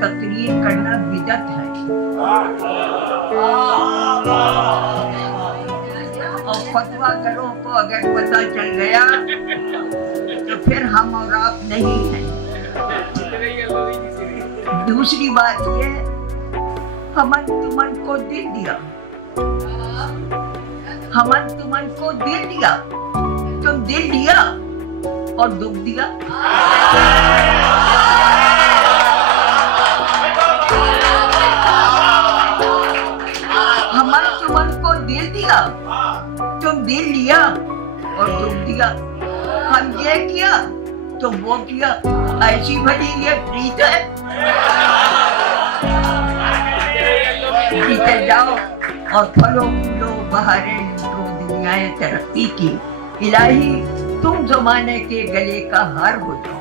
तकरीर करना बिदअत है। और फतवा करो को अगर पता चल गया तो फिर हम और आप नहीं हैं। दूसरी बात ये, हमन तुमन को दिल दिया, हमन तुमन को दिल दिया, तुम दिल दिया और दुख दिया। हमन तुमन को दिल दिया, तुम दिल लिया और दुख दिया। हम ये किया तुम वो किया, ऐसी भली ये प्रीत है। जीते जाओ और फलो फूलो बहारें लूटो दुनियाएं तरक्की की। इलाही तुम जमाने के गले का हार हो जाओ।